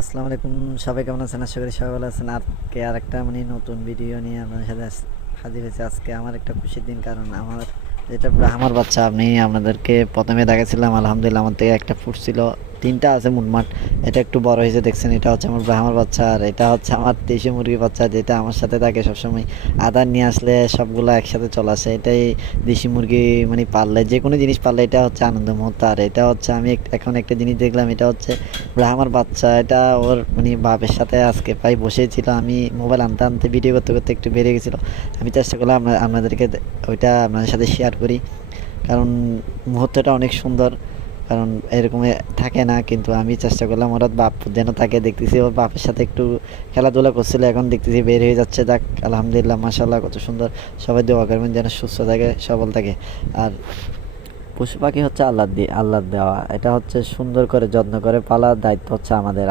আসসালামু আলাইকুম। সবাই কেমন আছেন? আশা করি সবাই ভালো আছেন। আজকে আরেকটা নতুন ভিডিও নিয়ে আপনাদের সাথে হাজির হয়েছি। আজকে আমার একটা খুশির দিন, কারণ আমার যেটা ব্রাহ্মার বাচ্চা আমি আপনাদেরকে প্রথমে দেখাছিলাম। আলহামদুলিল্লাহ আমার থেকে একটা ফুটছিল, তিনটা আছে মুটমাট। এটা একটু বড় হয়েছে দেখছেন, এটা হচ্ছে আমার ব্রাহ্মার বাচ্চা। আর এটা হচ্ছে আমার দেশি মুরগির বাচ্চা, যেটা আমার সাথে থাকে সবসময়। আদার নিয়ে আসলে সবগুলো একসাথে চলে আসে। এটাই দেশি মুরগি, পাললে যে কোনো জিনিস পাললে এটা হচ্ছে আনন্দ মুহূর্ত। আর এটা হচ্ছে আমি এখন একটা জিনিস দেখলাম, এটা হচ্ছে ব্রাহ্মার বাচ্চা। এটা ওর বাপের সাথে আজকে প্রায় বসেছিল। আমি মোবাইল আনতে আনতে ভিডিও করতে করতে একটু বেড়ে গেছিলো। আমি চেষ্টা করলাম আপনাদেরকে ওইটা আপনাদের সাথে শেয়ার করি, কারণ মুহূর্তটা অনেক সুন্দর। কারণ এরকম থাকে না, কিন্তু আমি চেষ্টা করলাম ওরা বাপ যেন তাকে দেখতেছি ওর বাপের সাথে একটু খেলাধুলা করছিল, এখন দেখতেছি বের হয়ে যাচ্ছে। যাক আলহামদুলিল্লাহ, মাশাআল্লাহ, কত সুন্দর। সবাই দোয়া করবেন যেন সুস্থ থাকে, সবল থাকে। আর পশু পাখি হচ্ছে আল্লাহ দেওয়া, এটা হচ্ছে সুন্দর করে যত্ন করে পালার দায়িত্ব হচ্ছে আমাদের।